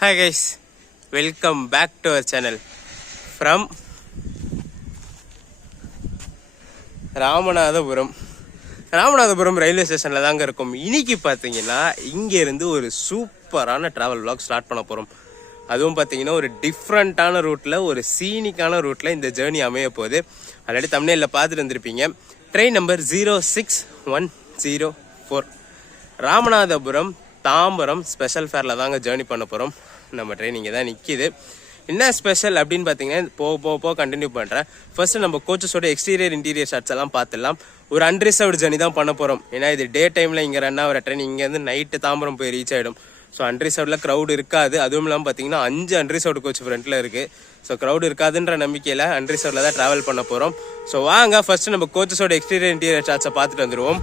Hi guys, welcome back to our channel from Ramanathapuram. Ramanathapuram railway ஸ்டேஷனில் தாங்க இருக்கும். இன்னைக்கு பார்த்தீங்கன்னா இங்கேருந்து ஒரு சூப்பரான ட்ராவல் vlog ஸ்டார்ட் பண்ண போகிறோம். அதுவும் பார்த்தீங்கன்னா ஒரு டிஃப்ரெண்ட்டான ரூட்டில், ஒரு சீனிக்கான ரூட்டில் இந்த ஜேர்னி அமைய போகுது. ஆல்ரெடி தமிழ்நில பார்த்துட்டு வந்திருப்பீங்க. Train number 06104 Ramanathapuram Tambaram special ஃபேரில் தாங்க ஜேர்னி பண்ண போகிறோம். நம்ம ட்ரெயின் இங்கே தான் நிற்கிது. என்ன ஸ்பெஷல் அப்படின்னு பார்த்தீங்கன்னா போக கண்டினியூ பண்ணுறேன். ஃபர்ஸ்ட் நம்ம கோச்சஸோட எக்ஸ்டீரியர் இன்டீரியர் ஷாட்ஸ் எல்லாம் பார்த்துடலாம். ஒரு அன்ரிசர்வ்டு ஜர்னி தான் பண்ண போகிறோம். ஏன்னா இது டே டைமில் இங்கே ரன் ஆகிற ட்ரெயின் இங்கேருந்து நைட்டு தாம்பரம் போய் ரீச் ஆகிடும். ஸோ அன்ரிசர்வ்டில் க்ரௌடு இருக்காது. அதுவும் இல்லாமல் பார்த்தீங்கன்னா 5 அன்ரிசர்வ்டு கோச் ஃப்ரண்ட்டில் இருக்குது. ஸோ க்ரௌடு இருக்காதுன்ற நம்பிக்கையில் அன்ரிசர்வ்டில் தான் ட்ராவல் பண்ண போகிறோம். ஸோ வாங்க ஃபர்ஸ்ட் நம்ம கோச்சஸோட எக்ஸ்டீரியர் இன்டீரியர் ஷாட்ஸை பார்த்துட்டு வந்துடுவோம்.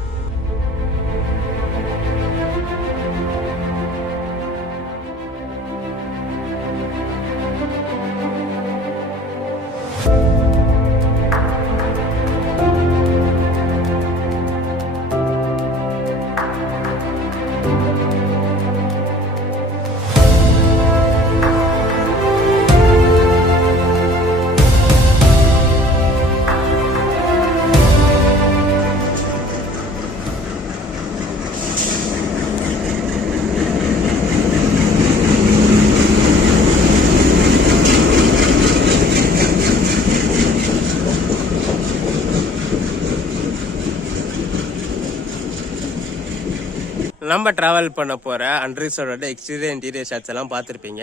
நம்ம ட்ராவல் பண்ண போகிற அன்ரிசர்வ்டோட எக்ஸ்டீரியர் இன்டீரியர் ஷாட்ஸ் எல்லாம் பார்த்துருப்பீங்க.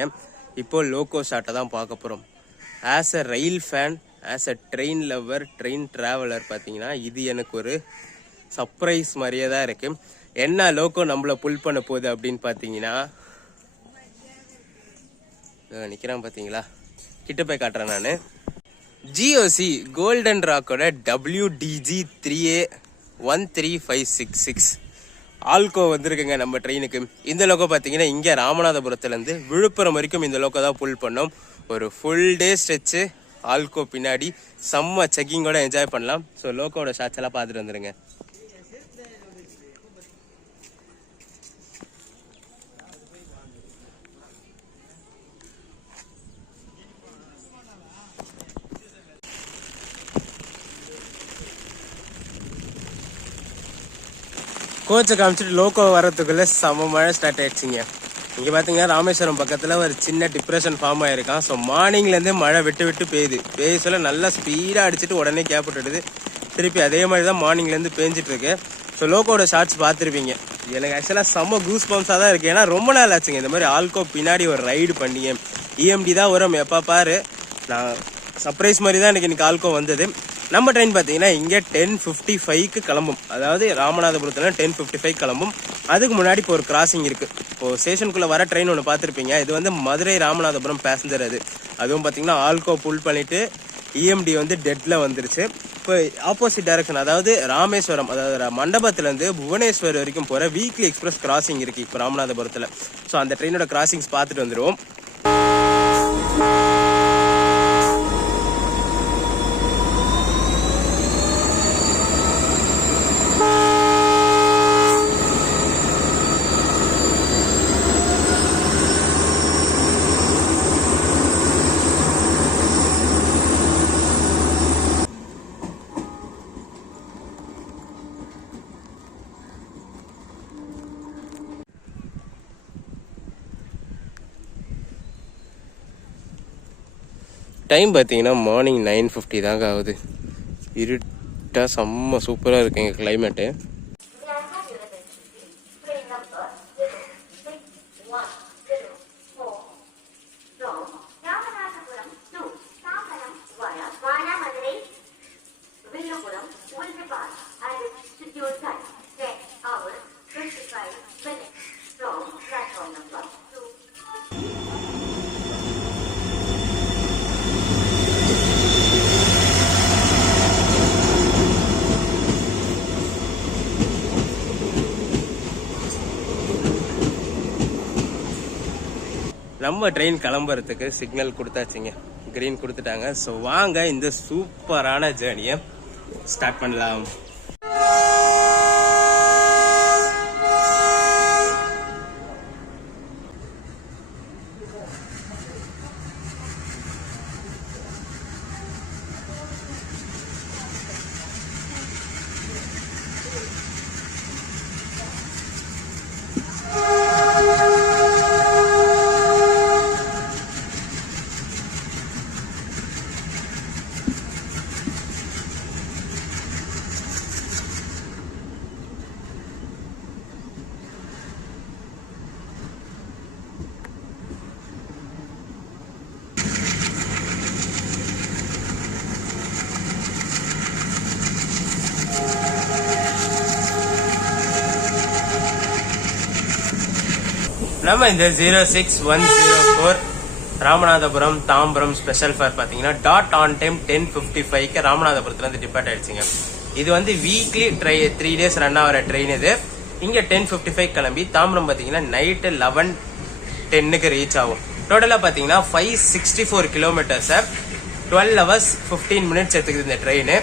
இப்போது லோக்கோ ஷாட்டை தான் பார்க்க போகிறோம். As a rail fan, as a train lover, train traveller பார்த்தீங்கன்னா இது எனக்கு ஒரு சர்ப்ரைஸ் மாதிரியே தான் இருக்குது. என்ன லோக்கோ நம்மளை புல் பண்ண போகுது அப்படின்னு பார்த்தீங்கன்னா நிற்கிறான் பார்த்தீங்களா, கிட்ட போய் காட்டுறேன் நான். ஜிஓசி கோல்டன் ராக்கோட WDG 3A13566 ஆல்கோ வந்திருக்குங்க நம்ம ட்ரெயினுக்கு. இந்த லோக்கோ பார்த்தீங்கன்னா இங்கே ராமநாதபுரத்துலேருந்து விழுப்புரம் வரைக்கும் இந்த லோக்கோ தான் புல் பண்ணோம். ஒரு ஃபுல் டே ஸ்ட்ரெச்சு ஆல்கோ பின்னாடி செம்ம செக்கிங்கோட என்ஜாய் பண்ணலாம். ஸோ லோக்கோட ஷாட்ஸ் எல்லாம் பார்த்துட்டு வந்துருங்க. கோச்சை காமிச்சிட்டு லோக்கோ வரத்துக்குள்ளே செம்ம மழை ஸ்டார்ட் ஆயிடுச்சிங்க. இங்கே பார்த்தீங்கன்னா ராமேஸ்வரம் பக்கத்தில் ஒரு சின்ன டிப்ரெஷன் ஃபார்ம் ஆயிருக்கான். ஸோ மார்னிங்லேருந்தே மழை விட்டு பெய்ய சொல்ல நல்லா ஸ்பீடாக அடிச்சுட்டு உடனே கேப் விட்டுடுது. திருப்பி அதே மாதிரி தான் மார்னிங்லேருந்து பேஞ்சிட்டு இருக்கு. ஸோ லோக்கோட ஷார்ட்ஸ் பார்த்துருப்பீங்க. எனக்கு ஆக்சுவலாக செம்ம கூஸ் பம்ப்ஸாக தான் இருக்குது. ஏன்னா ரொம்ப நாள் ஆச்சுங்க இந்த மாதிரி ஆல்கோ பின்னாடி ஒரு ரைடு பண்ணிங்க. EMD தான் வரும் எப்போ பாரு. நான் சர்ப்ரைஸ் மாதிரி தான் எனக்கு ஆல்கோ வந்தது. நம்ம ட்ரெயின் பார்த்தீங்கன்னா இங்கே 10:55க்கு கிளம்பும். அதாவது ராமநாதபுரத்தில் 10:55 கிளம்பும். அதுக்கு முன்னாடி இப்போ ஒரு கிராசிங் இருக்குது. இப்போது ஸ்டேஷனுக்குள்ளே வர ட்ரெயின் ஒன்று பார்த்துருப்பீங்க. இது வந்து மதுரை ராமநாதபுரம் பேசஞ்சர். அதுவும் பார்த்தீங்கன்னா ஆல்கோ புல் பண்ணிவிட்டு EMD வந்து டெட்டில் வந்துருச்சு. இப்போ ஆப்போசிட் டைரக்ஷன், அதாவது ராமேஸ்வரம், அதாவது மண்டபத்துலேருந்து புவனேஸ்வர் வரைக்கும் போகிற வீக்லி எக்ஸ்பிரஸ் கிராசிங் இருக்குது இப்போ ராமநாதபுரத்தில். ஸோ அந்த ட்ரெயினோட கிராசிங்ஸ் பார்த்துட்டு வந்துடுவோம். டைம் பார்த்தீங்கன்னா மார்னிங் 9:50 தாங்க ஆகுது. இருட்டாக செம்ம சூப்பராக இருக்குது எங்கள் கிளைமேட்டு. நம்ம ட்ரெயின் கிளம்புறதுக்கு சிக்னல் கொடுத்தாச்சுங்க, கிரீன் கொடுத்துட்டாங்க. ஸோ வாங்க இந்த சூப்பரான ஜேர்னியை ஸ்டார்ட் பண்ணலாம். நம்ம இந்த 06104 ராமநாதபுரம் தாம்பரம் ஸ்பெஷல் ஃபேர் பார்த்தீங்கன்னா டாட் ஆன் டைம் 10:55 ராமநாதபுரத்துலேருந்து டிபார்ட் ஆயிடுச்சுங்க. இது வந்து வீக்லி 3 days ரன் ஆகிற ட்ரெயின். இது இங்கே 10:55 கிளம்பி தாம்பரம் பார்த்தீங்கன்னா நைட்டு 11:10 ரீச் ஆகும். டோட்டலாக பார்த்தீங்கன்னா 564 கிலோமீட்டர்ஸை 12 hours 15 minutes எடுத்துக்குது இந்த ட்ரெயின்.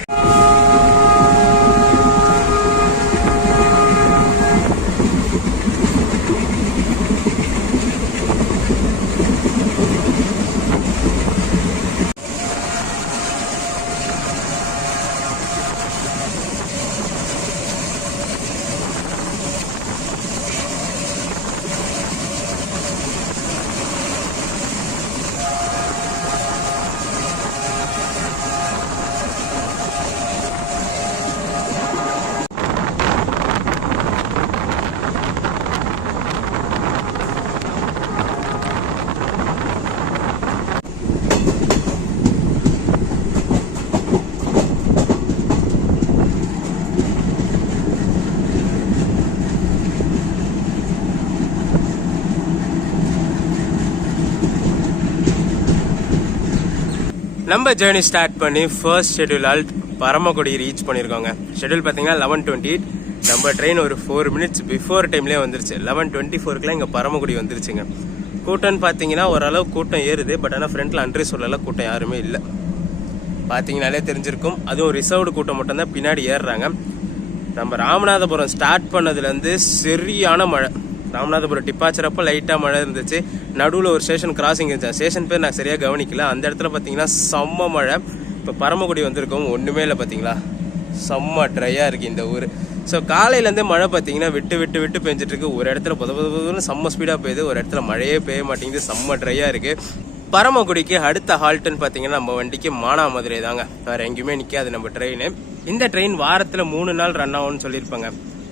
நம்ம ஜேர்னி ஸ்டார்ட் பண்ணி first schedule halt Paramakudi reach பண்ணியிருக்கோங்க. ஷெட்யூல் பார்த்தீங்கன்னா 11:28. நம்ம ட்ரெயின் ஒரு 4 minutes பிஃபோர் டைம்லேயே வந்துருச்சு. 11:24 இங்கே பரமக்குடி வந்துருச்சுங்க. கூட்டம்னு பார்த்தீங்கன்னா ஓரளவு கூட்டம் ஏறுது. பட் ஆனால் ஃப்ரண்ட்டில் அன்ட்ரி சொல்லலாம், கூட்டம் யாருமே இல்லை. பார்த்தீங்கனாலே தெரிஞ்சிருக்கும். அதுவும் ரிசர்வ்டு கூட்டம் மட்டும்தான் பின்னாடி ஏறுறாங்க. நம்ம ராமநாதபுரம் ஸ்டார்ட் பண்ணதுலேருந்து சரியான மழை. ராமநாதபுரம் டிப்பாச்சரப்போ லைட்டாக மழை இருந்துச்சு. நடுவில் ஒரு ஸ்டேஷன் கிராசிங் இருந்துச்சு. ஸ்டேஷன் பேர் நான் சரியாக கவனிக்கல. அந்த இடத்துல பார்த்தீங்கன்னா செம்ம மழை. இப்போ பரமக்குடி வந்திருக்கோம், ஒன்றுமே இல்லை. பார்த்தீங்களா, செம்ம ட்ரையாக இருக்குது இந்த ஊர். ஸோ காலையிலேருந்தே மழை பார்த்தீங்கன்னா விட்டு விட்டு விட்டு பெஞ்சிட்ருக்கு. ஒரு இடத்துல புதுன்னு செம்ம ஸ்பீடாக பெய்யுது, ஒரு இடத்துல மழையே பெய்ய மாட்டேங்குது. செம்ம ட்ரையாக இருக்குது. பரமக்குடிக்கு அடுத்த ஹால்ட்டுன்னு பார்த்தீங்கன்னா நம்ம வண்டிக்கு மானாமதுரை தாங்க. வேறு எங்கேயுமே நிற்காது நம்ம ட்ரெயின். இந்த ட்ரெயின் வாரத்தில் 3 நாள் ரன் ஆகும்னு சொல்லியிருப்பாங்க.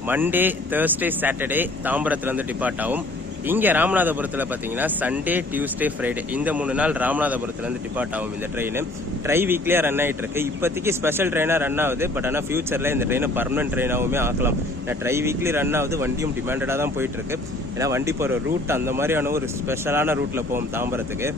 மண்டே, தேர்ஸ்டே, சாட்டர்டே தாம்பரத்துலேருந்து டிபார்ட் ஆகும். இங்கே ராமநாதபுரத்தில் பார்த்தீங்கன்னா சண்டே, டியூஸ்டே, ஃப்ரைடே இந்த 3 நாள் ராமநாதபுரத்துலேருந்து டிபார்ட் ஆகும் இந்த ட்ரெயின். வீக்லியாக ரன் ஆகிட்டு இருக்கு. இப்போதைக்கு ஸ்பெஷல் ட்ரெயினாக ரன் ஆகுது. பட் ஆனால் ஃபியூச்சரில் இந்த ட்ரெயினை பர்மனன்ட் ட்ரெயினாகவுமே ஆக்கலாம். வீக்லி ரன் ஆகுது. வண்டியும் டிமாண்டடாக தான் போயிட்டு இருக்கு. ஏன்னா வண்டி போகிற ரூட் அந்த மாதிரியான ஒரு ஸ்பெஷலான ரூட்டில் போகும் தாம்பரத்துக்கு.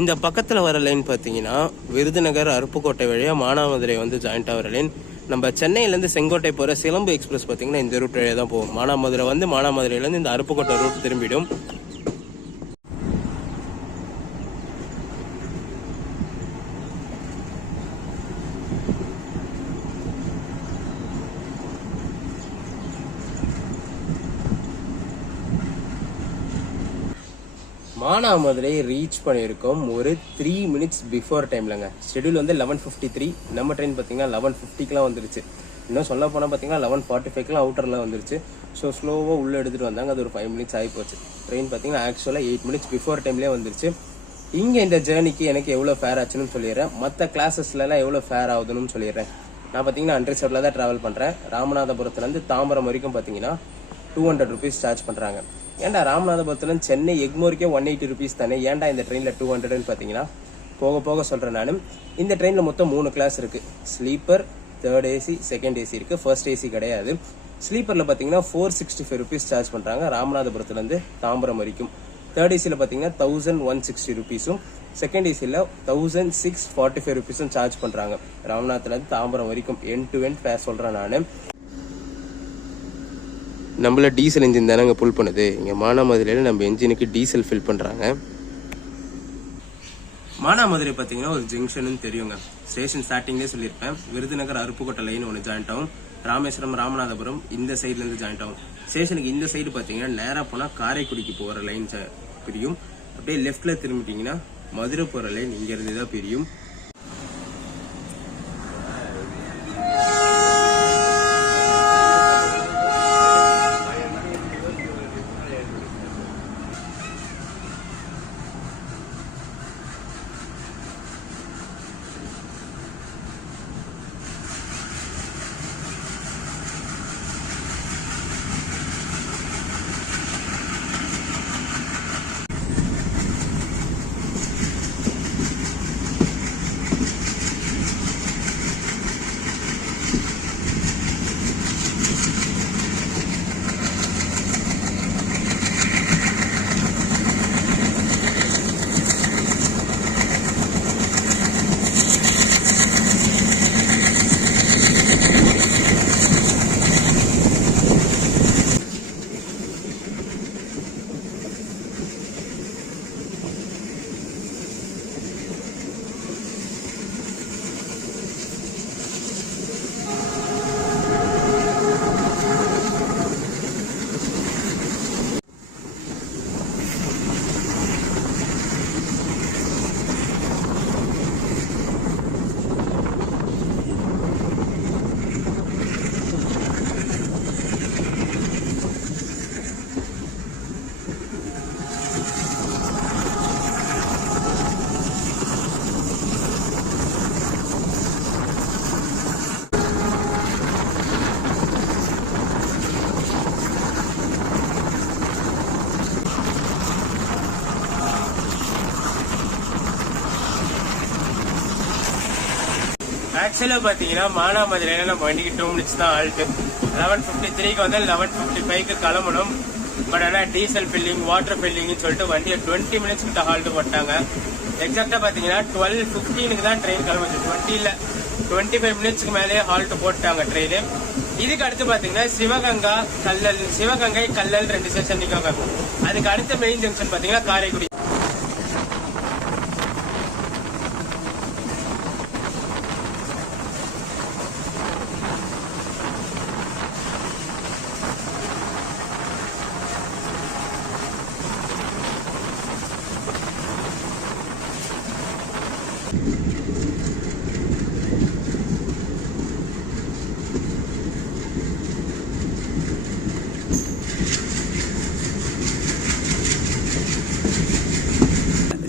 இந்த பக்கத்தில் வர லைன் பார்த்தீங்கன்னா விருதுநகர் அருப்புக்கோட்டை வழியாக மானாமதுரை வந்து ஜாயிண்ட் ஆகிற லைன். நம்ம சென்னையிலேருந்து செங்கோட்டை போகிற சிலம்பு எக்ஸ்பிரஸ் பார்த்தீங்கன்னா இந்த ரூட் வழியாக தான் போகும். மானாமதுரை வந்து மானாமதுரையிலேருந்து இந்த அருப்புக்கோட்டை ரூட் திரும்பிடும். மானாமதுரை ரீச் பண்ணியிருக்கோம் ஒரு 3 minutes பிஃபோர் டைம்லங்க. ஷெடியூல் வந்து 11:53. நம்ம ட்ரெயின் பார்த்தீங்கன்னா 11:50 வந்துருச்சு. இன்னும் சொல்ல போனால் பார்த்தீங்கன்னா 11:45 அவுட்டரில் வந்துருச்சு. ஸோ ஸ்லோவாக உள்ளே எடுத்துகிட்டு வந்தாங்க. அது ஒரு 5 minutes ஆகி போச்சு. ட்ரெயின் பார்த்தீங்கன்னா ஆக்சுவலாக 8 minutes பிஃபோர் டைம்லேயே வந்துருச்சு. இங்கே இந்த ஜேர்னிக்கு எனக்கு எவ்வளோ ஃபேர் ஆச்சுன்னு சொல்லிடுறேன். மற்ற கிளாஸஸ்லாம் எவ்வளோ ஃபேர் ஆகுதுன்னு சொல்லிடுறேன். நான் பார்த்தீங்கன்னா அன்ரிசர்வ்டில் தான் ட்ராவல் பண்ணுறேன். ராமநாதபுரத்துலேருந்து தாம்பரம் வரைக்கும் பார்த்தீங்கன்னா 200 rupees சார்ஜ் பண்ணுறாங்க. ஏன்டா ராமநாதபுரத்துல சென்னை எக்மோருக்கே 180 rupees தானே, ஏன்டா இந்த ட்ரெயினில் 200ன்னு பார்த்தீங்கன்னா போக போக சொல்கிறேன் நான். இந்த ட்ரெயினில் மொத்தம் 3 கிளாஸ் இருக்குது. Sleeper, 3rd AC, 2nd AC இருக்குது. ஃபர்ஸ்ட் AC கிடையாது. ஸ்லீப்பரில் பார்த்தீங்கன்னா 465 rupees சார்ஜ் பண்ணுறாங்க ராமநாதபுரத்துலேருந்து தாம்பரம் வரைக்கும். 3rd ACயில் பார்த்தீங்கன்னா 1160 rupees, 2nd ACயில் 1645 rupees சார்ஜ் பண்ணுறாங்க ராமநாதத்துலேருந்து தாம்பரம் வரைக்கும். எண்ட் டு எண்ட் ஃபேர் சொல்கிறேன் நான். நம்மள டீசல் இன்ஜின் தானே புல் பண்ணுது. இங்கே மானாமதுரையில் நம்ம என்ஜினுக்கு டீசல் ஃபில் பண்ணுறாங்க. மானாமதுரை பார்த்தீங்கன்னா ஒரு ஜங்ஷன் தெரியுங்க. ஸ்டேஷன் ஸ்டார்டிங்லேயே சொல்லியிருப்பேன். விருதுநகர் அருப்புக்கோட்டை லைன் ஒன்று ஜாயிண்ட் ஆகும். ராமேஸ்வரம் ராமநாதபுரம் இந்த சைட்ல இருந்து ஜாயிண்ட் ஆகும். ஸ்டேஷனுக்கு இந்த சைடு பார்த்தீங்கன்னா நேராக போனால் காரைக்குடிக்கு போகிற லைன் பிரியும். அப்படியே லெஃப்ட்ல திரும்பிட்டீங்கன்னா மதுரை போகிற லைன் இங்க இருந்து தான் பிரியும். ஆக்சுவலா பாத்தீங்கன்னா மானாமதுரையில நம்ம வண்டிக்கு 2 minutes தான் ஆல்ட்டு. 11:53க்கு வந்து 11:55க்கு கிளம்பணும். பட் ஆனா டீசல் ஃபில்லிங் வாட்டர் ஃபில்லிங்னு சொல்லிட்டு வண்டியை 20 minutes கிட்ட ஹால்ட் போட்டாங்க. எக்ஸாக்டா பாத்தீங்கன்னா 12:15க்கு தான் ட்ரெயின் கிளம்பிச்சு. 25 minutesக்கு மேலே ஹால்ட் போட்டாங்க ட்ரெயின். இதுக்கு அடுத்து பாத்தீங்கன்னா சிவகங்கை கல்லல் 2 ஸ்டேஷன் நிற்காங்க. அதுக்கு அடுத்த மெயின் ஜங்ஷன் பாத்தீங்கன்னா காரைக்குடி.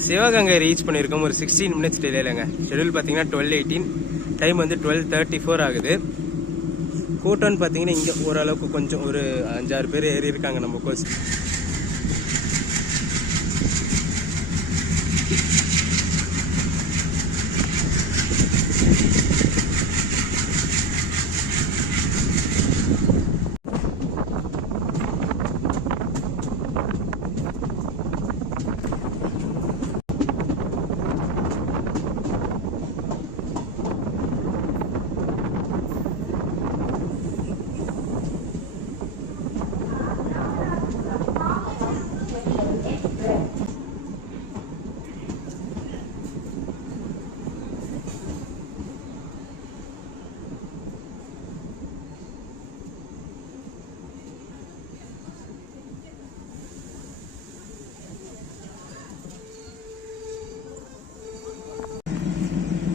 சிவகங்கை ரீச் பண்ணியிருக்கோம் ஒரு 16 minutes டிலேலங்க. ஷெடியூல் பார்த்தீங்கன்னா 12:18, டைம் வந்து 12:34 ஆகுது. கூட்டம்னு பார்த்தீங்கன்னா இங்கே ஓரளவுக்கு கொஞ்சம் ஒரு 5-6 பேர் ஏறி இருக்காங்க நம்ம கோச்.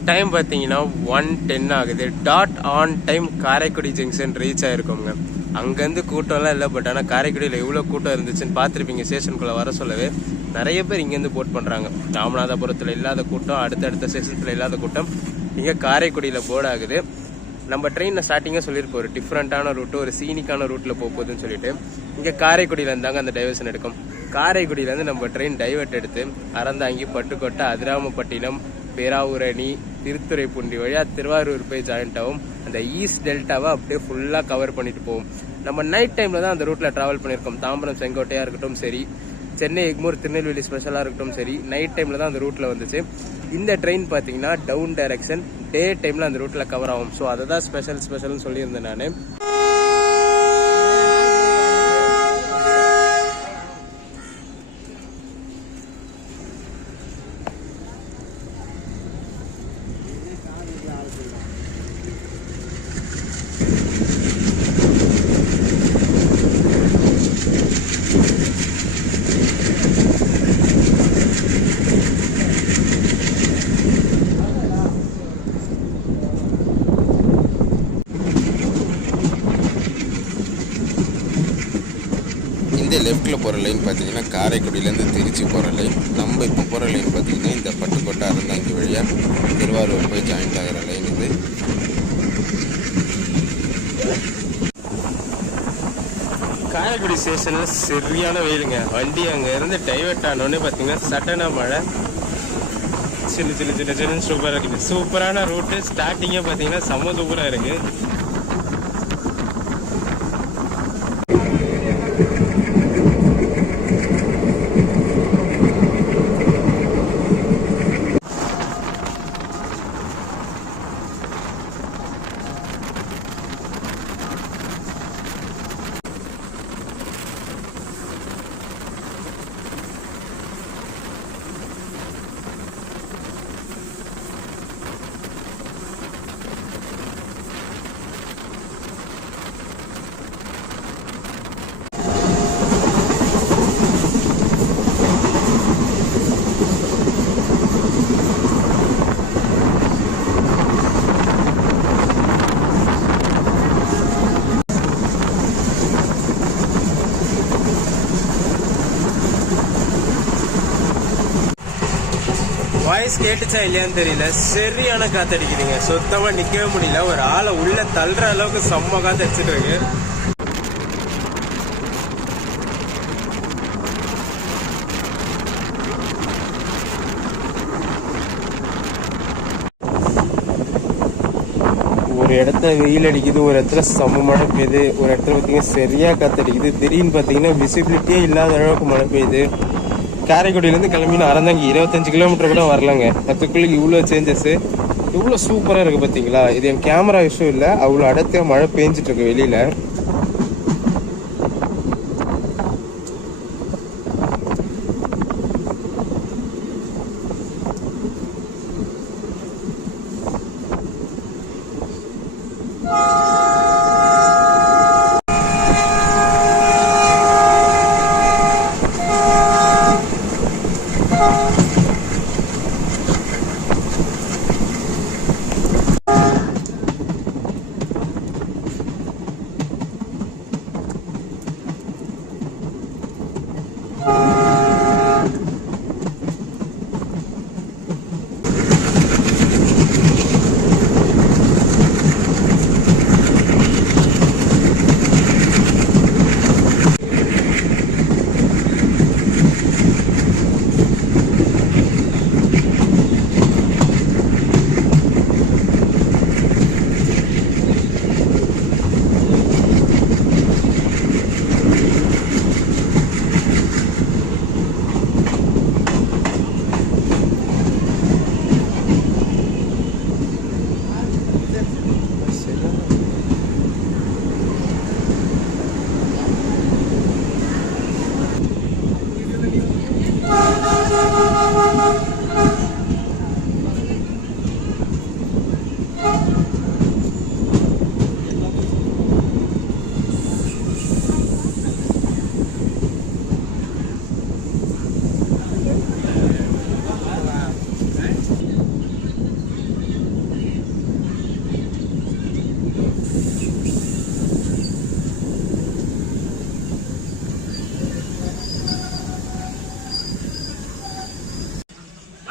டைம் பார்த்தீங்கன்னா 1:10 ஆகுது. Dot on time Karaikudi junction reach ஆயிருக்கோங்க. அங்கேருந்து கூட்டம்லாம் இல்லை. பட் ஆனால் காரைக்குடியில் எவ்வளோ கூட்டம் இருந்துச்சுன்னு பார்த்துருப்பீங்க. ஸ்டேஷனுக்குள்ளே வர சொல்லவே நிறைய பேர் இங்கேருந்து போட் பண்ணுறாங்க. ராமநாதபுரத்தில் இல்லாத கூட்டம், அடுத்தடுத்த ஸ்டேஷன்ஸில் இல்லாத கூட்டம் இங்கே காரைக்குடியில் போர்டு ஆகுது. நம்ம ட்ரெயினில் ஸ்டார்டிங்காக சொல்லியிருப்போம் ஒரு டிஃப்ரெண்ட்டான ரூட்டு, ஒரு சீனிக்கான ரூட்டில் போகுதுன்னு சொல்லிட்டு. இங்கே காரைக்குடியில் இருந்தாங்க அந்த டைவர்ஷன் எடுக்கும். காரைக்குடியிலேருந்து நம்ம ட்ரெயின் டைவர்ட் எடுத்து அறந்தாங்கி, பட்டுக்கோட்டை, அதிராமப்பட்டினம், பேராவூரணி, திருத்துறைப்பூண்டி வழியா திருவாரூர் போய் ஜாயிண்ட் ஆகும். அந்த ஈஸ்ட் டெல்டாவை அப்படியே ஃபுல்லாக கவர் பண்ணிட்டு போவோம். நம்ம நைட் டைமில் தான் அந்த ரூட்டில் ட்ராவல் பண்ணியிருக்கோம். தாம்பரம் செங்கோட்டையாக இருக்கட்டும் சரி, சென்னை எக்மூர் திருநெல்வேலி ஸ்பெஷலாக இருக்கட்டும் சரி, நைட் டைமில் தான் அந்த ரூட்டில் வந்துச்சு. இந்த ட்ரெயின் பார்த்தீங்கன்னா டவுன் டைரக்ஷன், டே டைமில் அந்த ரூட்டில் கவர் ஆகும். ஸோ அதை தான் ஸ்பெஷல்னு சொல்லியிருந்தேன் நான். லெஃப்ட்டில் போகிற லைன் பார்த்தீங்கன்னா காரைக்குடியிலேருந்து திருச்சி போகிற லைன். நம்ம இப்போ போகிற லைன் பார்த்தீங்கன்னா இந்த பட்டுக்கோட்டை அறந்தாங்கி வழியாக திருவாரூர் போய் ஜாயிண்ட் ஆகிற லைன் இது. காரைக்குடி ஸ்டேஷனில் சரியான வெயிலுங்க. வண்டி அங்கே இருந்து டைவெர்ட் ஆனோடனே பார்த்தீங்கன்னா சட்டனாக மழை. சின்ன சின்ன சின்ன சின்ன சூப்பராக இருக்குது. சூப்பரான ரூட்டு. ஸ்டார்டிங்கே பார்த்தீங்கன்னா செம்ம சூப்பராக இருக்குது. வாய்ஸ் கேட்டுச்சா இல்லையான்னு தெரியல. சரியான காத்தடிக்குதுங்க. சுத்தமா நிக்கவே முடியல. ஒரு ஆளை உள்ள தள்ளுற அளவுக்கு செம்ம காத்து அடிச்சுட்டு இருக்கு. ஒரு இடத்துல வெயில் அடிக்குது, ஒரு இடத்துல செம்ம மழை பெய்யுது, ஒரு இடத்துல பார்த்தீங்கன்னா சரியா காத்தடிக்குது. திடீர்னு பார்த்தீங்கன்னா விசிபிலிட்டியே இல்லாத அளவுக்கு மழை பெய்யுது. காரைக்குடியிலேருந்து கிளம்பினா அறந்தாங்கி 25 கிலோமீட்டர் கூட வரலங்க. அதுக்குள்ளே இவ்வளோ சேஞ்சஸ், இவ்வளோ சூப்பராக இருக்குது பார்த்தீங்களா. இது என் கேமரா விஷயம் இல்லை, அவ்வளோ அடர்த்தியாக மழை பெஞ்சிட்டு இருக்கு வெளியில்.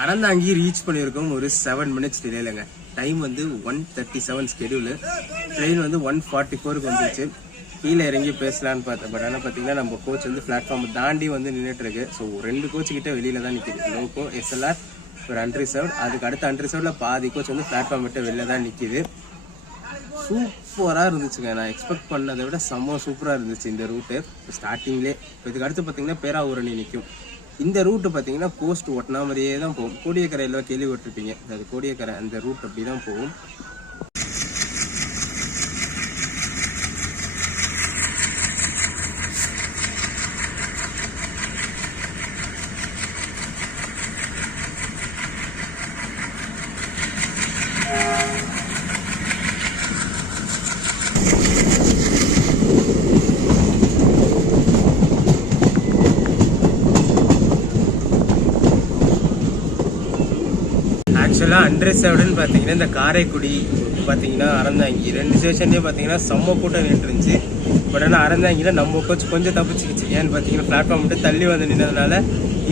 அறந்தாங்கி ரீச் பண்ணியிருக்கோம் ஒரு 7 மினிட்ஸ் டிலேலங்க. டைம் வந்து 1:37 ஸ்கெடியூலு. ட்ரெயின் வந்து 1:44 வந்துருச்சு. கீழே இறங்கி பேசலான்னு பார்த்தேன். பட் ஆனால் பார்த்தீங்கன்னா நம்ம கோச் வந்து பிளாட்ஃபார்ம் தாண்டி வந்து நின்றுட்டு இருக்கு. ஸோ 2 கோச் கிட்ட வெளியில தான் நிற்கிது. லோகோ, எஸ்எல்ஆர், ஒரு அன்ரிசர்வ்ட். அதுக்கு அடுத்த அன்ரிசர்வ்ல பாதி கோச் வந்து பிளாட்ஃபார்ம் விட்டு வெளில தான் நிற்கிது. சூப்பராக இருந்துச்சுங்க. நான் எக்ஸ்பெக்ட் பண்ணதை விட செம்ம சூப்பராக இருந்துச்சு இந்த ரூட்டு. ஸ்டார்டிங்லேயே இப்போ இதுக்கு அடுத்து பார்த்தீங்கன்னா பேராவூரணி நிற்கும். இந்த ரூட்டு பார்த்தீங்கன்னா கோஸ்ட் ஒட்டினா மாதிரியே தான் போகும். கோடியக்கரையில் கேள்விப்பட்டிருப்பீங்க, அது கோடியக்கரை அந்த ரூட் அப்படி தான் போகும். ஆக்சுவலாக அன்ரிசர்வ்டுன்னு பார்த்தீங்கன்னா இந்த காரைக்குடி பார்த்தீங்கன்னா அறந்தாங்கி 2 ஸ்டேஷன்லேயே பார்த்தீங்கன்னா செம்ம கூட்டம் நின்றுருந்துச்சு. பட் ஆனால் அறந்தாங்கில நம்ம கோச் கொஞ்சம் தப்பிச்சிக்கிச்சு. ஏன்னு பார்த்தீங்கன்னா பிளாட்ஃபார்ம் விட்டு தள்ளி வந்து நின்றதுனால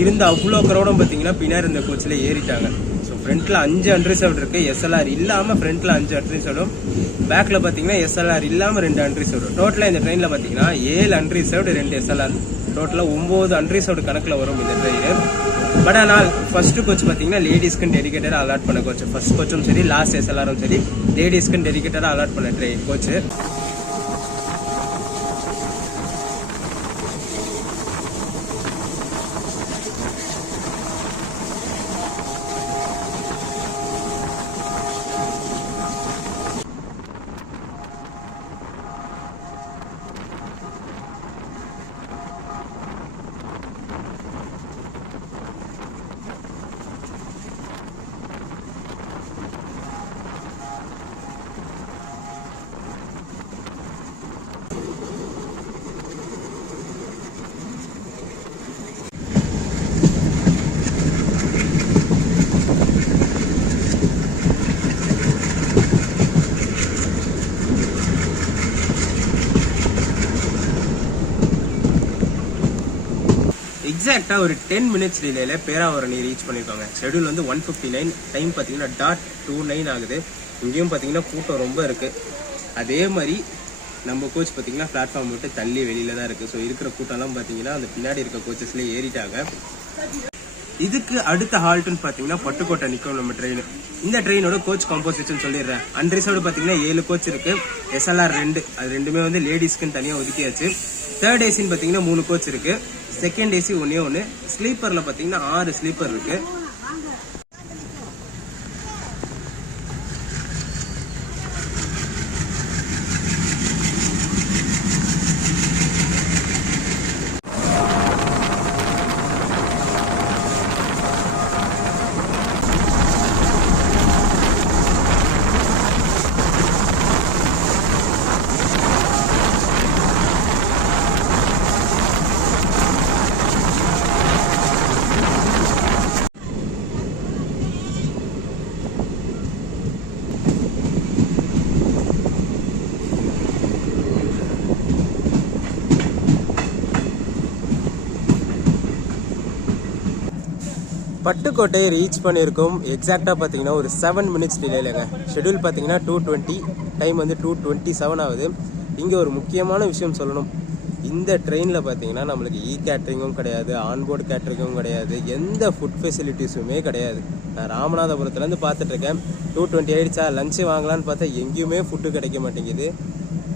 இருந்த அவ்வளோ க்ரௌடும் பார்த்தீங்கன்னா பின்னாடி இருந்த கோச்சில் ஏறிட்டாங்க. ஸோ ஃப்ரண்ட்டில் 5 அன்ரிசர்வ்டு இருக்குது. எஸ்எல்ஆர் இல்லாமல் ஃப்ரண்ட்டில் 5 அன்ரிசர்வ்டும், பேக்கில் பார்த்தீங்கன்னா எஸ்எல்ஆர் இல்லாமல் 2 அன்ரிசர்வ்டு. டோட்டலாக இந்த ட்ரெயினில் பார்த்தீங்கன்னா 7 அன்ரிசர்வ்டு 2 எஸ்எல்ஆர், டோட்டலாக 9 அன்ரிசர்வ்டு கணக்கில் வரும் இந்த ட்ரெயின். பட் ஆனால் ஃபர்ஸ்ட் கோச் பார்த்தீங்கன்னா லேடிஸ்க்கு டெடிகேட்டடாக அலாட் பண்ண கோச். ஃபர்ஸ்ட் கோச்சும் சரி லாஸ்ட் எஸ்எல்ஆரும் சரி லேடிஸ்க்கு டெடிகேட்டடாக அலாட் பண்ண ட்ரெயின் கோச்சு. எக்ஸாக்டாக ஒரு 10 மினிட்ஸ் டிலேல பேராவூரணி ரீச் பண்ணியிருக்காங்க. ஷெடியூல் வந்து 1:59, டைம் பார்த்தீங்கன்னா .29 ஆகுது. இங்கேயும் பார்த்தீங்கன்னா கூட்டம் ரொம்ப இருக்குது. அதே மாதிரி நம்ம கோச் பார்த்தீங்கன்னா பிளாட்ஃபார்ம் விட்டு தள்ளி வெளியில தான் இருக்குது. ஸோ இருக்கிற கூட்டம்லாம் பார்த்தீங்கன்னா அந்த பின்னாடி இருக்க கோச்சஸ்லேயே ஏறிட்டாங்க. இதுக்கு அடுத்த ஹால்ட்டுன்னு பார்த்தீங்கன்னா பட்டுக்கோட்டை நிற்கும் நம்ம ட்ரெயின். இந்த ட்ரெயினோட கோச் காம்போசிஷன் சொல்லிடுறேன். அன்ரிசர்வ்டு பார்த்தீங்கன்னா 7 கோச் இருக்குது. எஸ்எல்ஆர் 2, அது ரெண்டுமே வந்து லேடிஸ்க்குன்னு தனியாக ஒதுக்கியாச்சு. தேர்ட் ஏசின்னு பார்த்தீங்கன்னா 3 கோச் இருக்குது. செகண்ட் ஏசி ஒன்று. ஸ்லீப்பரில் பார்த்தீங்கன்னா 6 ஸ்லீப்பர் இருக்கு. பட்டுக்கோட்டையை ரீச் பண்ணியிருக்கோம். எக்ஸாக்டாக பார்த்தீங்கன்னா ஒரு 7 மினிட்ஸ் டிலேலங்க. ஷெடியூல் பார்த்தீங்கன்னா 2:20, டைம் வந்து 2:27 ஆகுது. இங்கே ஒரு முக்கியமான விஷயம் சொல்லணும். இந்த ட்ரெயினில் பார்த்தீங்கன்னா நம்மளுக்கு கேட்ரிங்கும் கிடையாது, ஆன்போர்டு கேட்ரிங்கும் கிடையாது, எந்த ஃபுட் ஃபெசிலிட்டிஸுமே கிடையாது. நான் ராமநாதபுரத்துலேருந்து பார்த்துட்ருக்கேன். 2:20 ஆகிடுச்சா, லஞ்சு வாங்கலான்னு பார்த்தா எங்கேயுமே ஃபுட்டு கிடைக்க மாட்டேங்குது.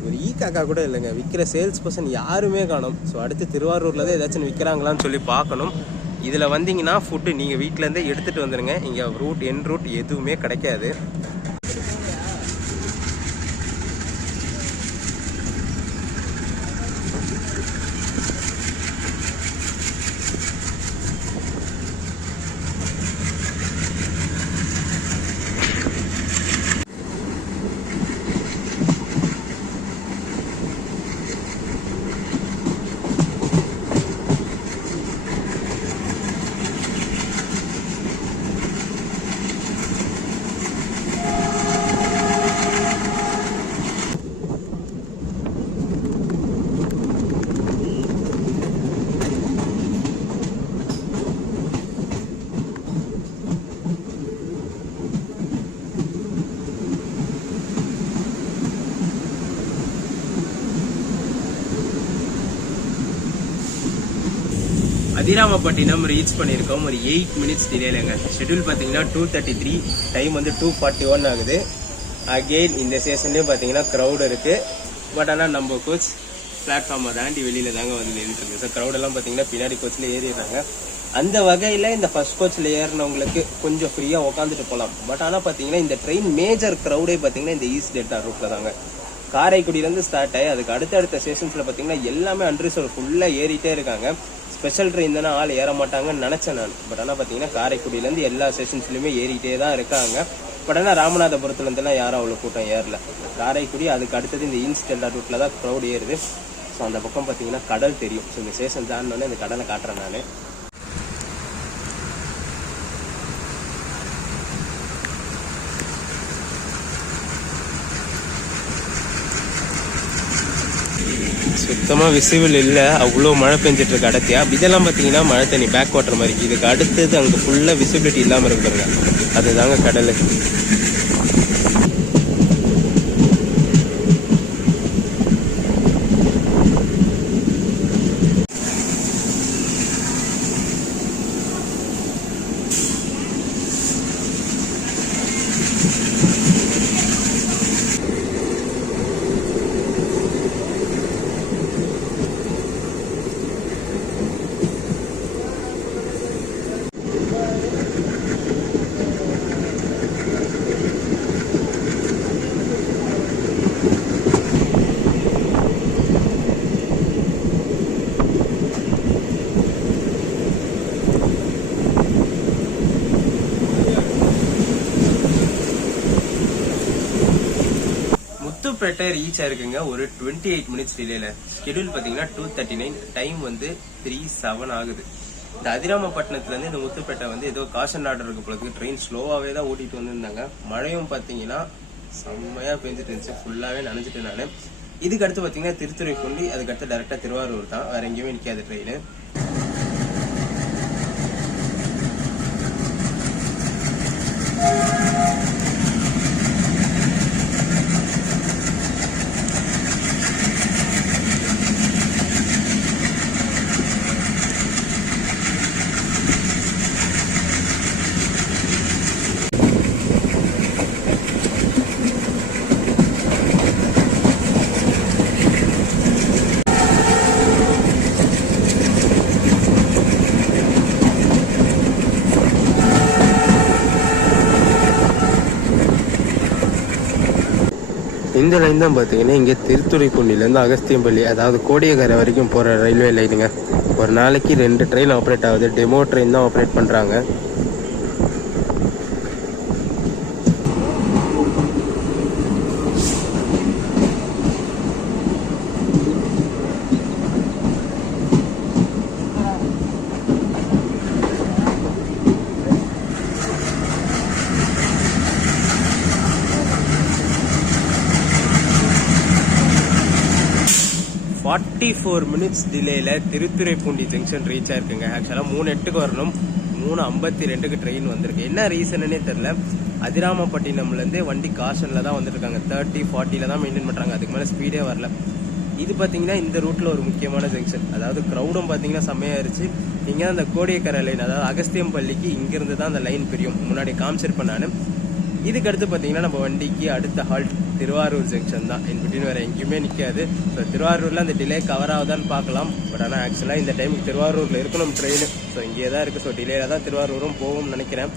ஒரு காக்கா கூட இல்லைங்க. விற்கிற சேல்ஸ் பர்சன் யாருமே காணும். ஸோ அடுத்து திருவாரூரில் தான் ஏதாச்சும் விற்கிறாங்களான்னு சொல்லி பார்க்கணும். இதில் வந்தீங்கன்னா ஃபுட்டு நீங்கள் வீட்டிலேருந்தே எடுத்துகிட்டு வந்துடுங்க. இங்கே என் ரூட் எதுவுமே கிடைக்காது. அதிராமப்பட்டினம் ரீச் பண்ணியிருக்கோம். ஒரு 8 மினிட்ஸ் டிலேலங்க. ஷெடியூல் பார்த்தீங்கன்னா 2:33, டைம் வந்து 2:41 ஆகுது. அகெயின் இந்த ஸ்டேஷன்லேயும் பார்த்தீங்கன்னா க்ரௌடு இருக்குது. பட் ஆனால் நம்ம கோச் பிளாட்ஃபார்மை தாண்டி வெளியில் தாங்க வந்து நின்றுருக்கு. ஸோ க்ரௌடெல்லாம் பார்த்தீங்கன்னா பின்னாடி கோச்சில் ஏறிடுறாங்க. அந்த வகையில் இந்த ஃபர்ஸ்ட் கோச்சில் ஏறினவங்களுக்கு கொஞ்சம் ஃப்ரீயாக உட்காந்துட்டு போகலாம். பட் ஆனால் பார்த்தீங்கன்னா இந்த ட்ரெயின் மேஜர் க்ரௌடே பார்த்தீங்கன்னா இந்த ஈஸ்ட் டெல்டா ரூட்டில் தாங்க. காரைக்குடியிலேருந்து ஸ்டார்ட் ஆகி அதுக்கு அடுத்த ஸ்டேஷன்ஸில் பார்த்தீங்கன்னா எல்லாமே அன்ரிசர்வ் ஃபுல்லாக ஏறிட்டே இருக்காங்க. ஸ்பெஷல் ட்ரெயின் தானே ஆள் ஏற மாட்டாங்கன்னு நினச்சேன் நான். பட் ஆனால் பார்த்தீங்கன்னா காரைக்குடியிலேருந்து எல்லா ஸ்டேஷன்ஸ்லையுமே ஏறிட்டே தான் இருக்காங்க. பட் ஆனால் ராமநாதபுரத்துலேருந்துலாம் யாரும் அவ்வளோ கூட்டம் ஏறல. காரைக்குடி அதுக்கு அடுத்தது இந்த ஈஸ்ட் டெல்டா ரூட்டில் தான் க்ரௌட் ஏறுது. ஸோ அந்த பக்கம் பார்த்தீங்கன்னா கடல் தெரியும். ஸோ இந்த ஸ்டேஷன் தாண்டினோடனே இந்த கடலை காட்டுறேன் நான். சுத்தமாக விசிபிள் இல்லை, அவ்வளோ மழை பெஞ்சிட்டு இருக்கு அடர்த்தியா. இதெல்லாம் பார்த்தீங்கன்னா மழை தண்ணி பேக் வாட்டர் மாதிரி. இதுக்கு அடுத்தது அங்கே ஃபுல்லாக விசிபிலிட்டி இல்லாமல் இருக்குங்க, அதுதாங்க கடல். முத்துப்பேட்டை ரீச் ஆயிருக்குங்க ஒரு 28 மினிட்ஸ் டிலேல. ஸ்கெடியூல் பாத்தீங்கன்னா 2:39, டைம் வந்து 3:07 ஆகுது. இந்த அதிராமப்பட்டினத்துல இருந்து இந்த முத்துப்பேட்டை வந்து ஏதோ காஷன் ஆர்டர் இருக்கு போல, ட்ரெயின் ஸ்லோவாவே தான் ஓட்டிட்டு வந்திருந்தாங்க. மழையும் பாத்தீங்கன்னா செம்மையா பெஞ்சிட்டு இருந்துச்சு, ஃபுல்லாவே நனைஞ்சிட்டு நானு. இதுக்கு அடுத்து பாத்தீங்கன்னா திருத்துறைப்பூண்டி, அதுக்கு அடுத்து டைரக்டா திருவாரூர் தான், வேற எங்கேயுமே நிக்காது ட்ரெயின். இந்த லைன் தான் பார்த்தீங்கன்னா இங்கே திருத்துறைப்பூண்டிலேருந்து அகஸ்தியம்பள்ளி, அதாவது கோடியக்கரை வரைக்கும் போகிற ரயில்வே லைனுங்க. ஒரு நாளைக்கு 2 ட்ரெயின் ஆப்ரேட் ஆகுது, டெமோ ட்ரெயின் தான் ஆப்ரேட் பண்ணுறாங்க. $44 மினிட்ஸ் டிலேல திருத்துறைப்பூண்டி ஜங்ஷன் ரீச் ஆயிருக்குங்க. ஆக்சுவலாக 3:08 வரணும், 3:52 ட்ரெயின் வந்திருக்கு. என்ன ரீசன்னே தெரியல. அதிராமப்பட்டினம்லேருந்து வண்டி காஷனில் தான் வந்துட்டு இருக்காங்க, 30-40 தான் மெயின்டைன் பண்ணுறாங்க, அதுக்கு மேலே ஸ்பீடே வரல. இது பார்த்தீங்கன்னா இந்த ரூட்டில் ஒரு முக்கியமான ஜங்ஷன், அதாவது க்ரௌடும் பார்த்தீங்கன்னா செம்மையாயிருச்சு. இங்கே அந்த கோடியக்கரை லைன், அதாவது அகஸ்தியம்பள்ளிக்கு இங்கேருந்து தான் அந்த லைன் பிரியும், முன்னாடி காமிச்சிருப்பேன் நான். இதுக்கு அடுத்து பார்த்தீங்கன்னா நம்ம வண்டிக்கு அடுத்த ஹால்ட் திருவாரூர் ஜங்ஷன் தான், இன்பிட்வீன் வேறு எங்கேயுமே நிற்காது. ஸோ திருவாரூரில் அந்த டிலே கவர் ஆகுதான்னு பார்க்கலாம். பட் ஆனால் ஆக்சுவலாக இந்த டைமுக்கு திருவாரூரில் இருக்கணும் ட்ரெயின். ஸோ இங்கே தான் இருக்குது. ஸோ டிலேல தான் திருவாரூரும் போகும்னு நினைக்கிறேன்.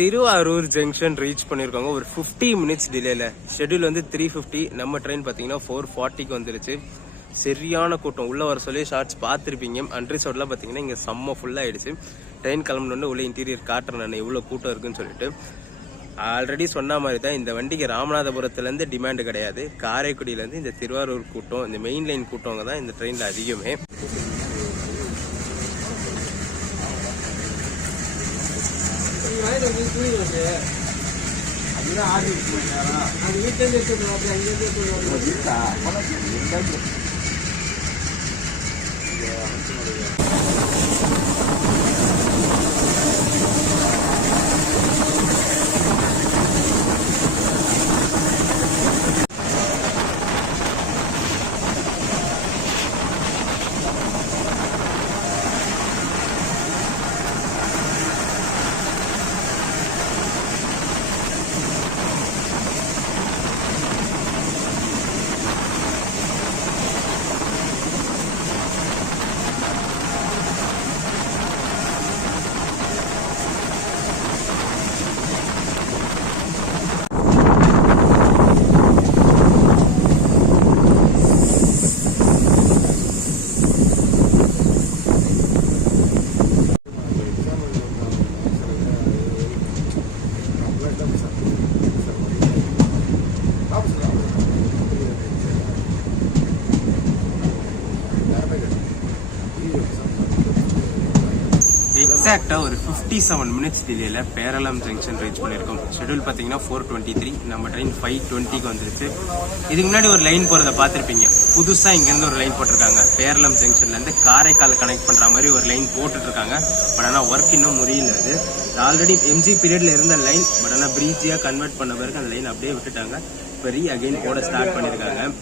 திருவாரூர் ஜங்ஷன் ரீச் பண்ணியிருக்காங்க ஒரு 50 மினிட்ஸ் டிலேல. ஷெட்யூல் வந்து 3:50, நம்ம ட்ரெயின் பார்த்தீங்கன்னா 4:40க்கு வந்துருச்சு. சரியான கூட்டம். உள்ள வர சொல்லி ஷார்ட்ஸ் பார்த்துருப்பீங்க. அன்ரிசோர்ட்லாம் பார்த்தீங்கன்னா இங்கே செம்ம ஃபுல்லாகிடுச்சு. ட்ரெயின் கிளம்பணுன்னு உள்ள இன்டீரியர் காட்டுறேன் நான் எவ்வளோ கூட்டம் இருக்குன்னு சொல்லிட்டு. ஆல்ரெடி சொன்ன மாதிரி தான் இந்த வண்டிக்கு ராமநாதபுரத்துலேருந்து டிமாண்டு கிடையாது. காரைக்குடியிலேருந்து இந்த திருவாரூர் கூட்டம், இந்த மெயின் லைன் கூட்டவங்க தான் இந்த ட்ரெயினில் அதிகமே. எக்ஸாக்டா ஒரு 57 மினிட்ஸ் டிலேல பேரளம் ஜங்ஷன் ரீச் பண்ணியிருக்கோம். ஷெட்யூல் பார்த்தீங்கன்னா 4:23, நம்ம ட்ரெயின் 5:20க்கு வந்துருச்சு. இதுக்கு முன்னாடி ஒரு லைன் போகிறத பார்த்துருப்பீங்க. புதுசாக இங்கேருந்து ஒரு லைன் போட்டிருக்காங்க. பேரளம் ஜங்ஷன்லேருந்து காரைக்கால் கனெக்ட் பண்ணுற மாதிரி ஒரு லைன் போட்டுட்ருக்காங்க. பட் ஆனால் ஒர்க் இன்னும் முடியல. அது ஆல்ரெடி எம்ஜி பீரியட்ல இருந்த லைன். பட் ஆனால் பிரீச்சியாக கன்வெர்ட் பண்ண பிறகு அந்த லைன் அப்படியே விட்டுட்டாங்க. இப்போ அகைன் போட ஸ்டார்ட் பண்ணியிருக்காங்க.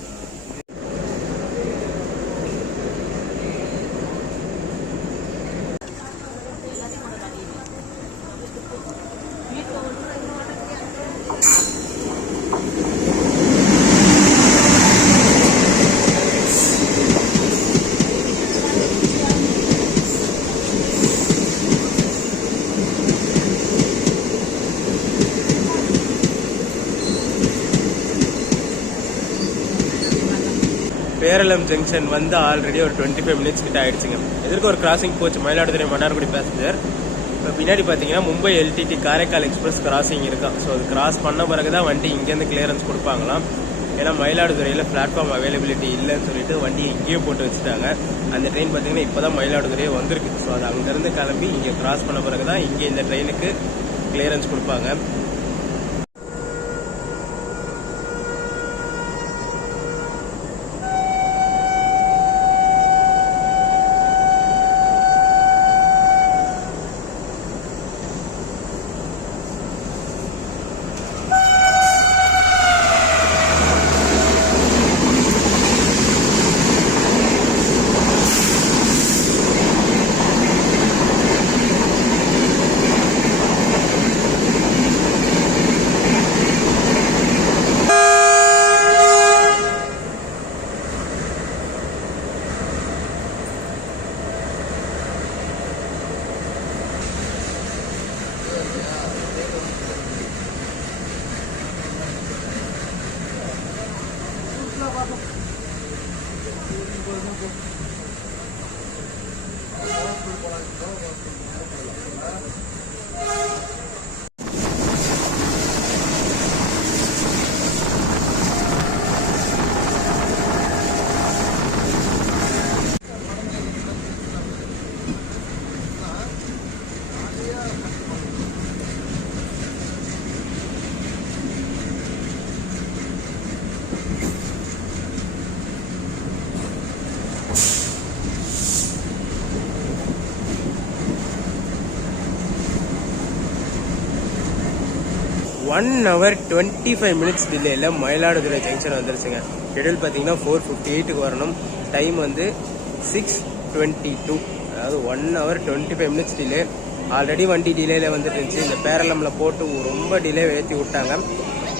பேரளம் ஜங்ஷன் வந்து ஆல்ரெடி ஒரு 25 மினிட்ஸ் கிட்ட ஆயிடுச்சுங்க. எதற்கு ஒரு கிராசிங் போச்சு, மயிலாடுதுறை மன்னார்குடி பேசஞ்சர். இப்போ பின்னாடி பார்த்தீங்கன்னா Mumbai LTT Karaikal express crossing இருக்கா. ஸோ அது கிராஸ் பண்ண பிறகு தான் வண்டி இங்கேருந்து கிளியரன்ஸ் கொடுப்பாங்களாம். ஏன்னா மயிலாடுதுறையில் பிளாட்ஃபார்ம் அவைலபிலிட்டி இல்லைன்னு சொல்லிட்டு வண்டியை இங்கேயே போட்டு வச்சுட்டாங்க. அந்த ட்ரெயின் பார்த்தீங்கன்னா இப்போ தான் மயிலாடுதுறையே வந்திருக்கு. ஸோ அது அங்கேருந்து கிளம்பி இங்கே கிராஸ் பண்ண பிறகு தான் இங்கே இந்த ட்ரெயினுக்கு கிளியரன்ஸ் கொடுப்பாங்க. ஒன் ஹவர் 25 மினிட்ஸ் டிலேயில் மயிலாடுதுறை ஜங்ஷன் வந்துருச்சுங்க. ஷெட்யூல் பார்த்தீங்கன்னா 4:58க்கு வரணும். டைம் வந்து 6:22. அதாவது 1 ஹவர் 25 மினிட்ஸ் டிலே. ஆல்ரெடி வண்டி டிலேயில் வந்துட்டு இருந்துச்சு. இந்த பேரளமில் போட்டு ரொம்ப டிலே ஏற்றி விட்டாங்க.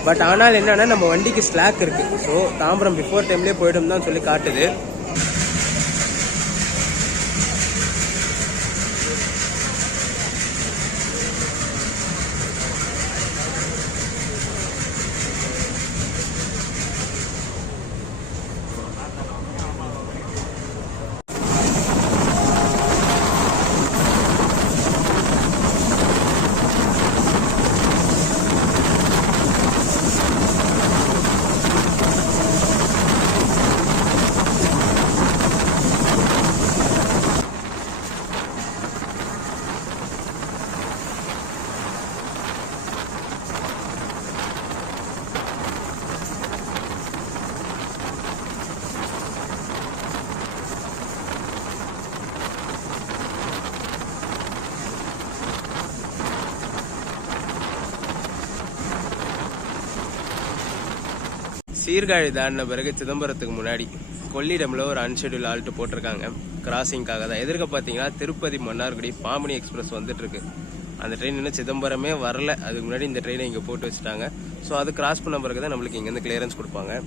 பட் ஆனால் என்னன்னா நம்ம வண்டிக்கு ஸ்லாக் இருக்குது. ஸோ தாம்பரம் பிஃபோர் டைம்லேயே போய்டும் தான் சொல்லி காட்டுது. சீர்காழி தாண்டின பிறகு சிதம்பரத்துக்கு முன்னாடி கொள்ளிடம்ல ஒரு அன்ஷெடியூல் ஆல்ட் போட்டிருக்காங்க கிராசிங்காக தான். எதிர்க்க பார்த்தீங்கன்னா திருப்பதி மன்னார்குடி பாமணி எக்ஸ்பிரஸ் வந்துட்டு இருக்கு. அந்த ட்ரெயின் இன்னும் சிதம்பரமே வரல, அதுக்கு முன்னாடி இந்த ட்ரெயினை இங்கே போட்டு வச்சுட்டாங்க. ஸோ அது கிராஸ் பண்ண பிறகு தான் நம்மளுக்கு இங்கேருந்து கிளியரன்ஸ் கொடுப்பாங்க.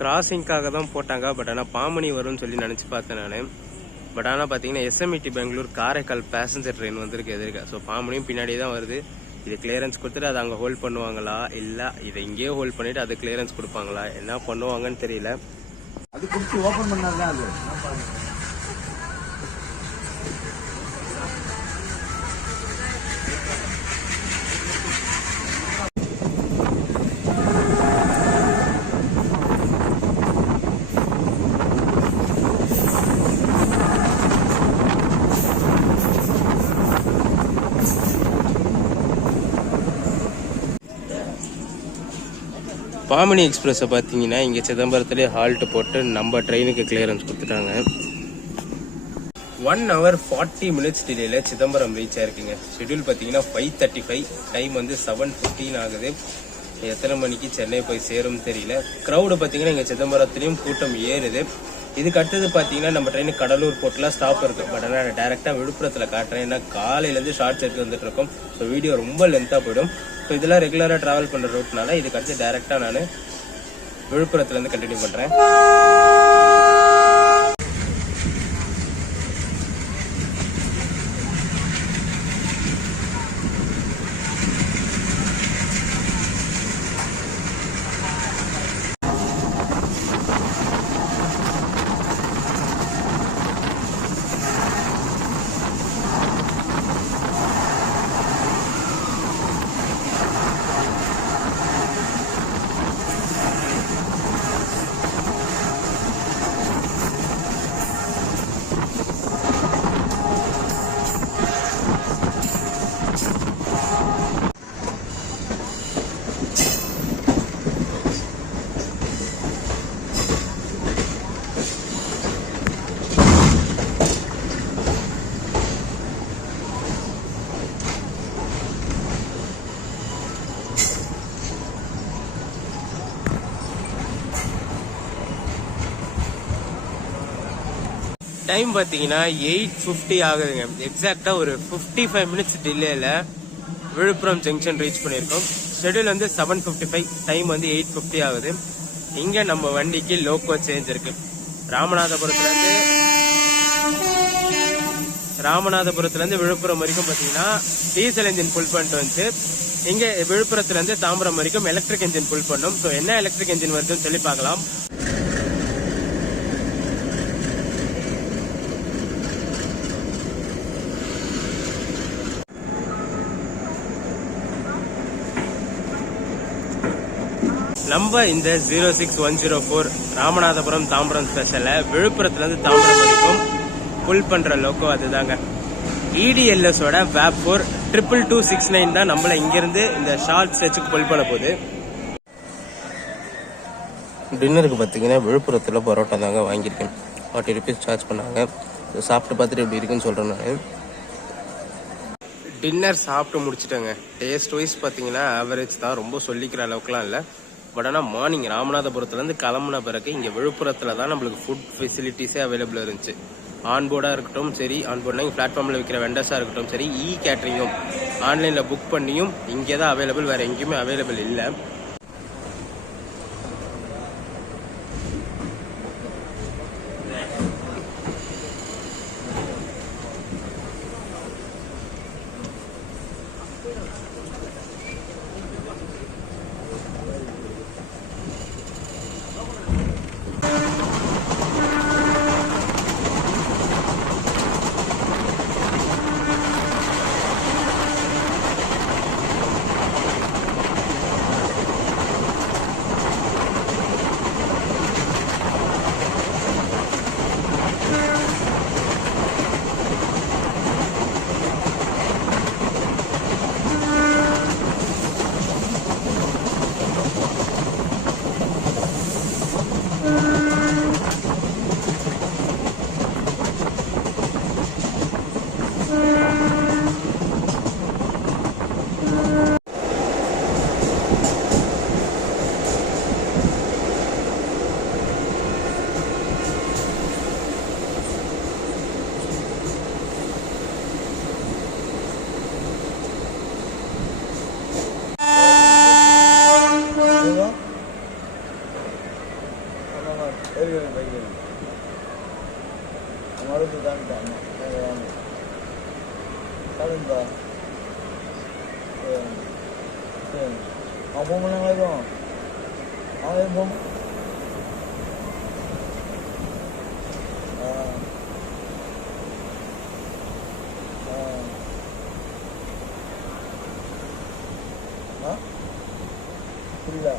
கிராசிங்காக தான் போட்டாங்க. பட் ஆனால் பாமணி வரும்னு சொல்லி நினச்சி பார்த்தேன் நான். பட் ஆனால் பார்த்தீங்கன்னா எஸ்எம்இடி பெங்களூர் காரைக்கால் பேசஞ்சர் ட்ரெயின் வந்திருக்கு எதிர்க்க. ஸோ பாமணியும் பின்னாடியே தான் வருது. இது கிளியரன்ஸ் கொடுத்துட்டு அதை அங்கே ஹோல்ட் பண்ணுவாங்களா இல்லை இதை இங்கேயே ஹோல்ட் பண்ணிட்டு அது கிளியரன்ஸ் கொடுப்பாங்களா, என்ன பண்ணுவாங்கன்னு தெரியல. அது கொடுத்து ஓப்பன் பண்ணாதான் அது. பாமணி எக்ஸ்பிரஸை பார்த்தீங்கன்னா இங்கே சிதம்பரத்துலேயே ஹால்ட் போட்டு நம்ம ட்ரெயினுக்கு கிளியரன்ஸ் கொடுத்துட்டாங்க. 1 hour 40 minutes டிலேல சிதம்பரம் ரீச் ஆயிருக்குங்க. ஷெட்யூல் பார்த்தீங்கன்னா 5:35, டைம் வந்து 7:15 ஆகுது. எத்தனை மணிக்கு சென்னை போய் சேரும் தெரியல. க்ரௌடு பார்த்தீங்கன்னா இங்கே சிதம்பரத்துலேயும் கூட்டம் ஏறுது. இதுக்கு அடுத்தது பார்த்தீங்கன்னா நம்ம ட்ரெயின் கடலூர் போர்ட்டில் ஸ்டாப் இருக்கு. பட் ஆனால் நான் டேரெக்டாக விழுப்புரத்தில் காட்டுறேன், ஏன்னா காலையிலேருந்து ஷார்ட்ஸ் எடுத்து வந்துட்டு இருக்கோம். ஸோ வீடியோ ரொம்ப லென்த்தாக போயிடும். ஸோ இதெல்லாம் ரெகுலராக ட்ராவல் பண்ணுற ரூட்னால இதுக்கு அடுத்து டேரெக்டாக நான் விழுப்புரத்துலேருந்து கண்டினியூ பண்ணுறேன். டைம் பார்த்தீங்கன்னா 8:50 ஆகுதுங்க. எக்ஸாக்டாக ஒரு 55 minutes டிலேல விழுப்புரம் ஜங்ஷன் ரீச் பண்ணியிருக்கோம். ஷெட்யூல் வந்து 7:55, டைம் வந்து 8:50 ஆகுது. இங்கே நம்ம வண்டிக்கு லோக்கோ சேஞ்ச் இருக்கு. ராமநாதபுரத்துலேருந்து விழுப்புரம் வரைக்கும் பார்த்தீங்கன்னா டீசல் என்ஜின் ஃபுல் பண்ணிட்டு வந்து இங்கே விழுப்புரத்துலேருந்து தாம்பரம் வரைக்கும் எலக்ட்ரிக் என்ஜின் ஃபுல் பண்ணும். ஸோ என்ன எலக்ட்ரிக் என்ஜின் வருதுன்னு சொல்லி பார்க்கலாம். நம்ம இந்த 06104 ராமநாதபுரம் தாம்பரம் ஸ்பெஷலை விழுப்புரத்துலேருந்து தாம்பரம் வரைக்கும் புல் பண்ணுற லோக்கோ அதுதாங்க. EDLSோட VAP4 22269 தான் நம்மளை இங்கேருந்து இந்த ஷார்ட் ஸ்ட்ரெச்சுக்கு புல் பண்ண போகுது. டின்னருக்கு பார்த்தீங்கன்னா விழுப்புரத்தில் பரோட்டா தாங்க வாங்கியிருக்கேன். 40 rupees சார்ஜ் பண்ணாங்க. சாப்பிட்டு பார்த்துட்டு எப்படி இருக்குன்னு சொல்கிறேன் நான். டின்னர் சாப்பிட்டு முடிச்சுட்டேங்க. டேஸ்ட் வைஸ் பார்த்தீங்கன்னா ஆவரேஜ் தான், ரொம்ப சொல்லிக்கிற அளவுக்குலாம் இல்லை. பட் ஆனால் மார்னிங் ராமநாதபுரத்துலேருந்து கிளம்புன பிறகு இங்கே விழுப்புரத்தில் தான் நம்மளுக்கு ஃபுட் ஃபெசிலிட்டிஸே அவைலபிள் இருந்துச்சு. ஆன்போர்டாக இருக்கட்டும் சரி, ஆன்போர்ட்னா இங்கே பிளாட்ஃபார்மில் விற்கிற வெண்டர்ஸாக இருக்கட்டும் சரி, கேட்ரிங்கும் ஆன்லைனில் புக் பண்ணியும் இங்கே தான் அவைலபிள், வேறு எங்கேயுமே அவைலபிள் இல்லை. மருந்து தான்ட்டாங்க சரிங்கப்பா சரி சரி அவன் போனாலும் அவன் போகும் புரியல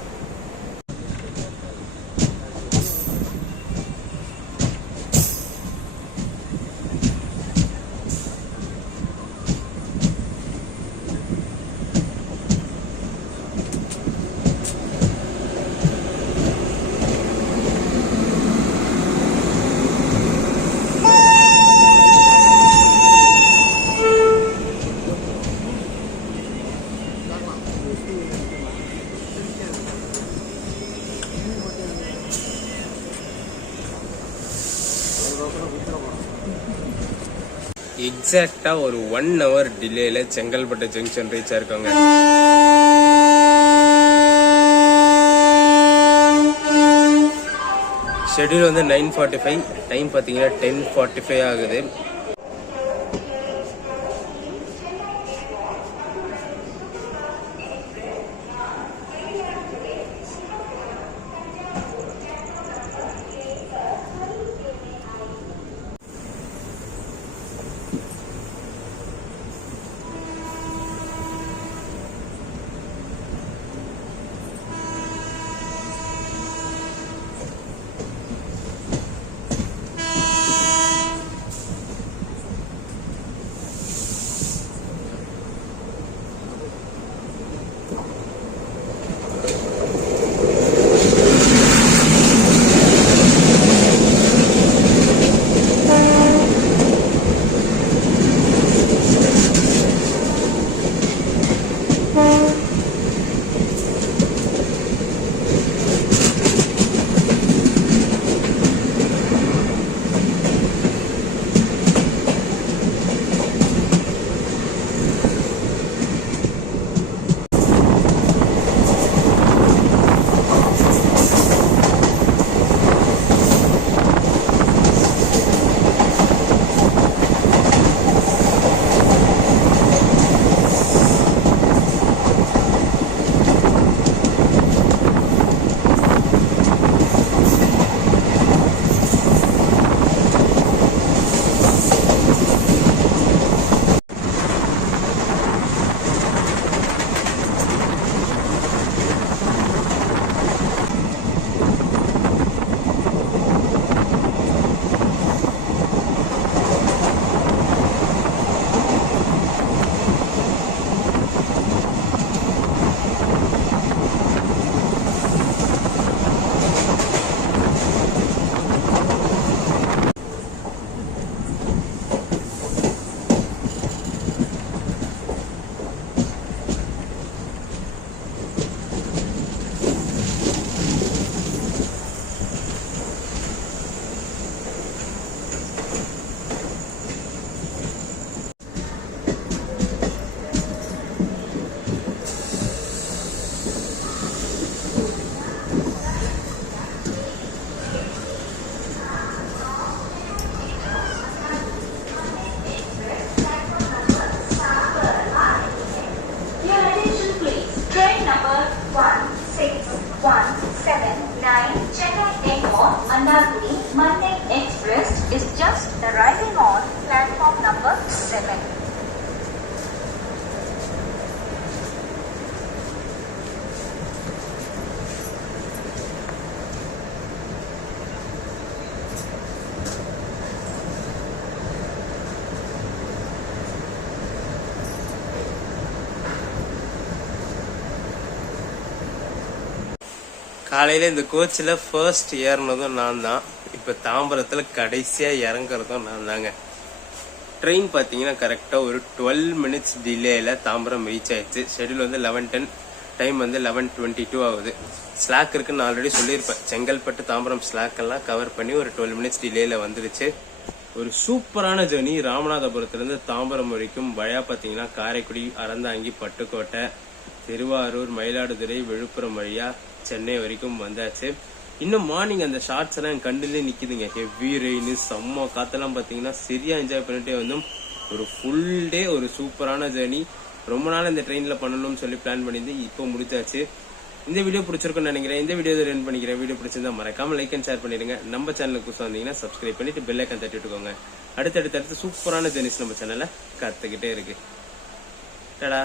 எக்ஸாக்டா ஒரு 1 hour டிலேல செங்கல்பட்டு ஜங்ஷன் ரீச் ஆயிருக்காங்க. ஷெட்யூல் வந்து 9:45, டைம் பாத்தீங்கன்னா 10:45 ஆகுது. Mandargudi Monday Express is just arriving on platform number 7. காலையில இந்த கோச்சில் ஃபர்ஸ்ட் ஏறினதும் நான் தான். இப்போ தாம்பரத்தில் கடைசியாக இறங்குறதும் நான் தாங்க. ட்ரெயின் பார்த்தீங்கன்னா கரெக்டாக ஒரு 12 minutes டிலேயில் தாம்பரம் ரீச் ஆயிடுச்சு. ஷெட்யூல் வந்து 11:10, டைம் வந்து 11:22 ஆகுது. ஸ்லாக் இருக்குன்னு ஆல்ரெடி சொல்லியிருப்பேன். செங்கல்பட்டு தாம்பரம் ஸ்லாக் எல்லாம் கவர் பண்ணி ஒரு 12 minutes டிலேயில் வந்துருச்சு. ஒரு சூப்பரான ஜேர்னி. ராமநாதபுரத்துலேருந்து தாம்பரம் வரைக்கும் வழியாக பார்த்தீங்கன்னா காரைக்குடி, அறந்தாங்கி, பட்டுக்கோட்டை, திருவாரூர், மயிலாடுதுறை, விழுப்புரம் வழியா சென்னை வரைக்கும் வந்தாச்சு. இன்னும் மார்னிங் அந்த ஷார்ட்ஸ் எல்லாம் என் கண்ணுலேயே நிக்குதுங்க. ஹெவி ரெயின், செம்ம காத்தெல்லாம் பாத்தீங்கன்னா சரியா என்ஜாய் பண்ணிட்டே வந்தோம். ஒரு ஃபுல் டே ஒரு சூப்பரான ஜேர்னி. ரொம்ப நாள் இந்த ட்ரெயின்ல பண்ணணும்னு சொல்லி பிளான் பண்ணியிருந்தேன். இப்போ முடிச்சாச்சு. இந்த வீடியோ பிடிச்சிருக்குன்னு நினைக்கிறேன். இந்த வீடியோ ரன் பண்ணிக்கிறேன். வீடியோ பிடிச்சிருந்தா மறக்காம லைக் அண்ட் ஷேர் பண்ணிடுங்க. நம்ம சேனலுக்கு புதுசா வந்தீங்கன்னா சப்ஸ்கிரைப் பண்ணிட்டு பெல் ஐக்கான் தட்டி விட்டுக்கோங்க. அடுத்தடுத்து சூப்பரான ஜெர்னிஸ் நம்ம சேனல்ல காத்துக்கிட்டே இருக்கு. டடா.